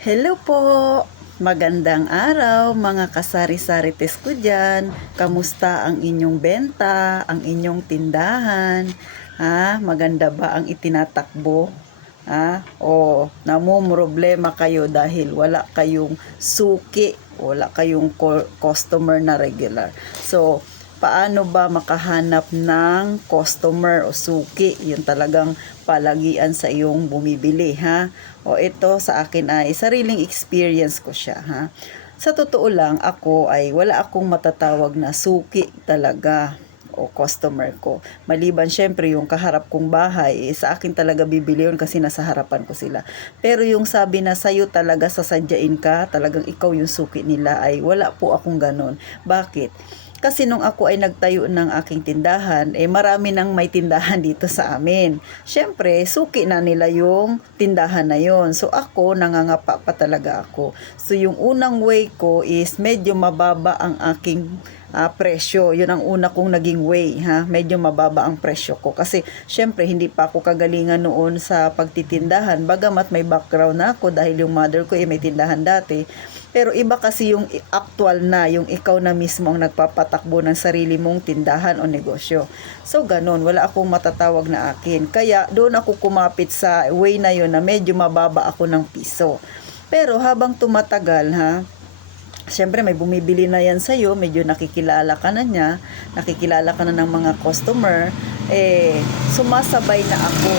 Hello po! Magandang araw mga kasari-sarites ko dyan. Kamusta ang inyong benta, ang inyong tindahan? Maganda ba ang itinatakbo? O namumroblema kayo dahil wala kayong suki, wala kayong customer na regular. So, paano ba makahanap ng customer o suki? Yun talagang palagian sa iyong bumibili, ha? O ito sa akin ay sariling experience ko siya, ha? Sa totoo lang, ako ay wala akong matatawag na suki talaga o customer ko. Maliban syempre yung kaharap kong bahay, sa akin talaga bibili yun kasi nasa harapan ko sila. Pero yung sabi na sa'yo talaga sasadyain ka, talagang ikaw yung suki nila, ay wala po akong ganon. Bakit? Kasi nung ako ay nagtayo ng aking tindahan, marami nang may tindahan dito sa amin. Siyempre, suki na nila yung tindahan na yon. So ako, nangangapa pa talaga ako. So yung unang way ko is medyo mababa ang aking presyo. Yun ang una kong naging way, ha? Medyo mababa ang presyo ko. Kasi syempre, hindi pa ako kagalingan noon sa pagtitindahan. Bagamat may background na ako dahil yung mother ko may tindahan dati. Pero iba kasi yung actual na, yung ikaw na mismo ang nagpapatakbo ng sarili mong tindahan o negosyo. So ganun, wala akong matatawag na akin. Kaya doon ako kumapit sa way na yun na medyo mababa ako ng piso. Pero habang tumatagal, siyempre may bumibili na yan sa'yo, medyo nakikilala ka na niya, nakikilala ka na ng mga customer, sumasabay na ako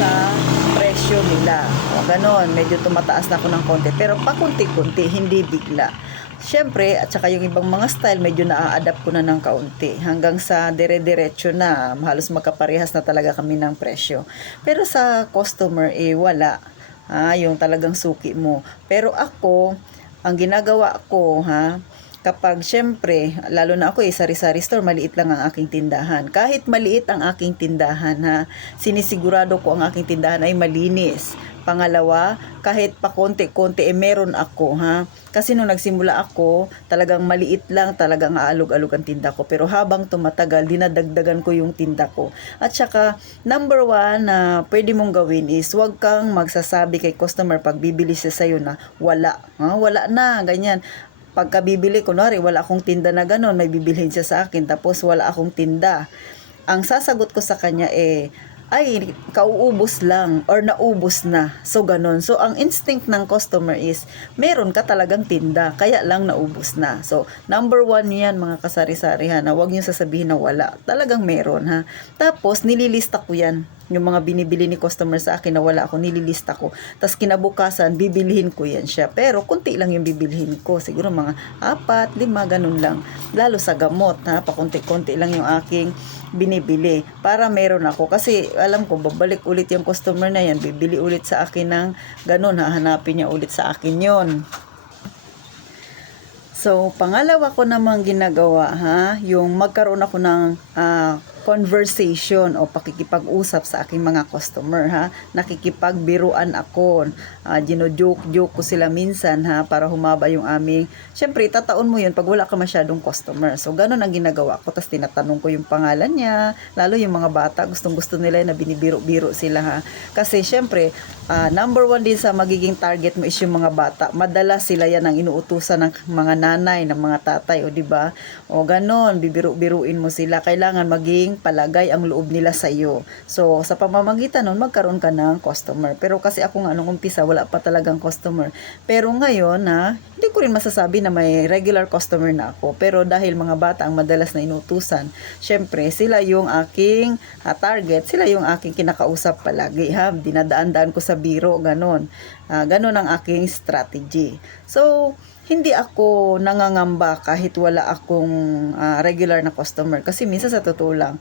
sa presyo nila. O ganon, medyo tumataas na ako ng konti. Pero pakunti-kunti, hindi bigla. Siyempre, at saka yung ibang mga style, medyo na-adapt ko na ng kaunti. Hanggang sa dire-diretso na, halos magkaparehas na talaga kami ng presyo. Pero sa customer, wala. Yung talagang suki mo. Pero ako, ang ginagawa ko, kapag syempre, lalo na ako sari-sari store, maliit lang ang aking tindahan. Kahit maliit ang aking tindahan, sinisigurado ko ang aking tindahan ay malinis. Pangalawa, kahit pa konti-konti, meron ako, Kasi nung nagsimula ako, talagang maliit lang, talagang aalog-alog ang tinda ko. Pero habang tumatagal, dinadagdagan ko yung tinda ko. At saka, number one na pwede mong gawin is, huwag kang magsasabi kay customer pag bibili siya sa'yo na wala. Wala na, ganyan. Pagka bibili, kunwari, wala akong tinda na ganon, may bibilhin siya sa akin, tapos wala akong tinda. Ang sasagot ko sa kanya ay, kauubos lang or naubos na. So, ganon. So, ang instinct ng customer is, meron ka talagang tinda, kaya lang naubos na. So, number one yan, mga kasari-sari, na huwag niyo sasabihin na wala. Talagang meron, Tapos, nililista ko yan. Yung mga binibili ni customer sa akin na wala ako, nililista ko. Tapos kinabukasan, bibilihin ko yan siya. Pero kunti lang yung bibilihin ko. Siguro mga 4, 5, ganun lang. Lalo sa gamot, pakunti-kunti lang yung aking binibili. Para meron ako. Kasi alam ko, babalik ulit yung customer na yan. Bibili ulit sa akin ng ganun. Hahanapin niya ulit sa akin yon. So, pangalawa ko namang ginagawa, yung magkaroon ako ng conversation o pakikipag-usap sa aking mga customer, nakikipagbiruan ako, gino-joke ko sila minsan, para humaba yung aming, syempre tataon mo yun pag wala ka masyadong customer. So ganun ang ginagawa ko, tapos tinatanong ko yung pangalan niya, lalo yung mga bata, gustong-gusto nila na binibiro-biro sila, kasi syempre number one din sa magiging target mo is yung mga bata. Madalas sila yan ang inuutusan ng mga nanay, ng mga tatay, o diba? O ganon, bibiru-biruin mo sila. Kailangan maging palagay ang loob nila sa iyo. So, sa pamamagitan nun, magkaroon ka ng customer. Pero kasi ako nga nung umpisa, wala pa talagang customer. Pero ngayon, hindi ko rin masasabi na may regular customer na ako. Pero dahil mga bata ang madalas na inutusan, syempre, sila yung aking target, sila yung aking kinakausap palagi, dinadaan-daan ko sa biro, ganon. Ganon ang aking strategy. So, hindi ako nangangamba kahit wala akong regular na customer. Kasi minsan sa totoo lang,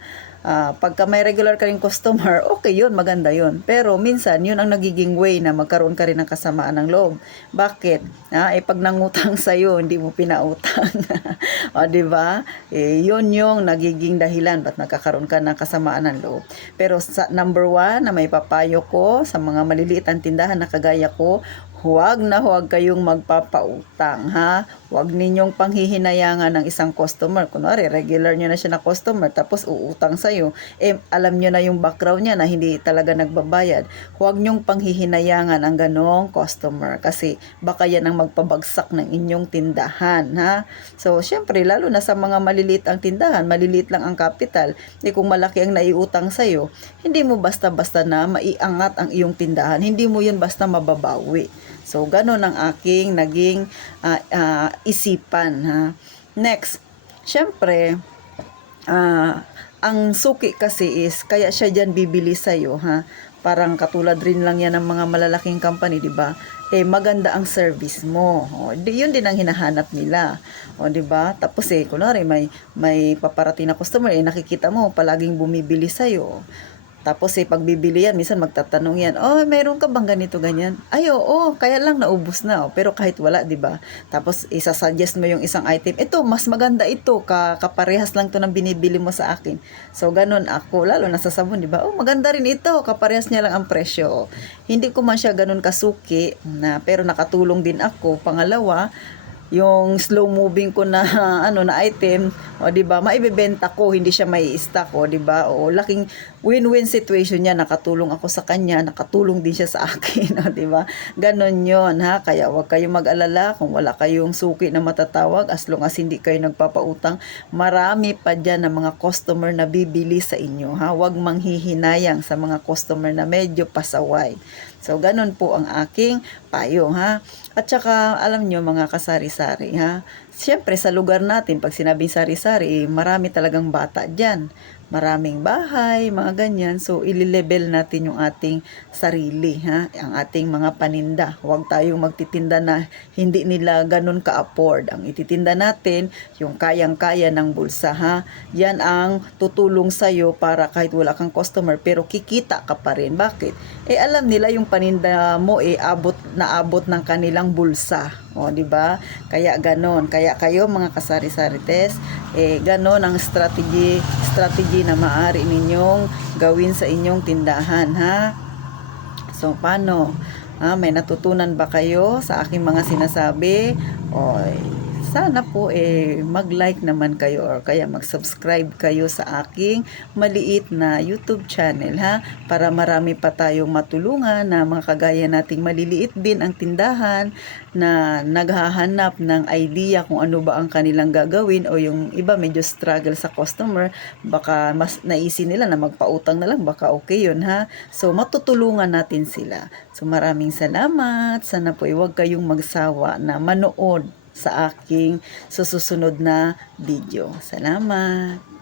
pagka may regular ka rin customer, okay yun, maganda yun. Pero minsan, yun ang nagiging way na magkaroon ka rin ng kasamaan ng loob. Bakit? Pag nangutang sa'yo, hindi mo pinautang. O, diba? Yun yung nagiging dahilan ba't nagkakaroon ka ng kasamaan ng loob. Pero sa number one na may papayo ko sa mga maliliit ang tindahan na kagaya ko, huwag na huwag kayong magpapautang, ha? Huwag ninyong panghihinayangan ng isang customer. Kunwari, regular nyo na siya na customer, tapos uutang sa'yo. Alam nyo na yung background niya na hindi talaga nagbabayad. Huwag nyong panghihinayangan ang ganong customer kasi baka yan ang magpabagsak ng inyong tindahan, ha? So, syempre, lalo na sa mga maliliit ang tindahan, maliliit lang ang capital, kung malaki ang naiutang sa'yo, hindi mo basta-basta na maiangat ang iyong tindahan. Hindi mo yun basta mababawi. So, ganun ang aking naging isipan, ha. Next, syempre, ang suki kasi is, kaya siya dyan bibili sa'yo, ha. Parang katulad rin lang yan ng mga malalaking company, di ba? Maganda ang service mo. Yun din ang hinahanap nila. Di ba? Tapos kunwari may paparating na customer, nakikita mo palaging bumibili sa'yo. Tapos pag bibili yan, minsan magtatanong yan, oh, meron ka bang ganito, ganyan? Ay, oo, kaya lang naubos na. Pero kahit wala, di ba? Tapos isasuggest mo yung isang item, ito, mas maganda ito, kaparehas lang to ng binibili mo sa akin. So, ganun ako, lalo na sa sabon, di ba? Oh, maganda rin ito, kaparehas niya lang ang presyo. Hindi ko man siya ganun kasuki, pero nakatulong din ako. Pangalawa, yung slow moving ko na na item, di ba, maibebenta ko, hindi siya may stock, di ba? Laking win-win situation niya, nakatulong ako sa kanya, nakatulong din siya sa akin, di ba? Ganon 'yon, ha. Kaya wag kayong mag-alala kung wala kayong suki na matatawag, as long as hindi kayo nagpapautang, marami pa diyan na mga customer na bibili sa inyo, ha. Wag manghihinayang sa mga customer na medyo pasaway. So, ganun po ang aking payo, ha. At saka, alam nyo mga kasari-sari, ha. Siyempre, sa lugar natin, pag sinabing sari-sari, marami talagang bata dyan. Maraming bahay, mga ganyan. So, ili-level natin yung ating sarili, ha. Ang ating mga paninda. Huwag tayong magtitinda na hindi nila ganun ka-afford. Ang ititinda natin, yung kayang-kaya ng bulsa, ha. Yan ang tutulong sa'yo para kahit wala kang customer, pero kikita ka pa rin. Bakit? Alam nila yung paninda mo, naabot ng kanilang bulsa. Di ba? Kaya ganon. Kaya kayo mga kasari-sarites, ganon ang strategy na maaari ninyong gawin sa inyong tindahan, ha? So, paano? May natutunan ba kayo sa aking mga sinasabi? Sana po mag-like naman kayo or kaya mag-subscribe kayo sa aking maliit na YouTube channel, ha, para marami pa tayong matulungan na mga kagaya nating maliliit din ang tindahan na naghahanap ng idea kung ano ba ang kanilang gagawin, o yung iba medyo struggle sa customer, baka mas naisin nila na magpautang na lang, baka okay yun, ha. So matutulungan natin sila. So maraming salamat. Sana po huwag kayong magsawa na manood sa aking susunod na video. Salamat!